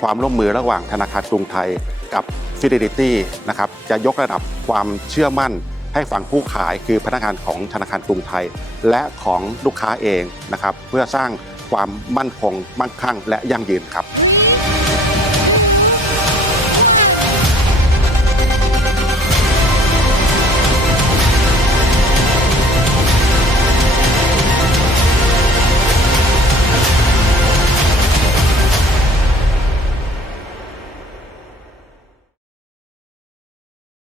ความร่วมมือระหว่างธนาคารกรุงไทยกับ Fidelity นะครับจะยกระดับความเชื่อมั่นให้ฝั่งผู้ขายคือพนักงานของธนาคารกรุงไทย และของลูกค้าเองนะครับเพื่อสร้างความมั่นคงมั่งคั่งและยั่งยืนครับ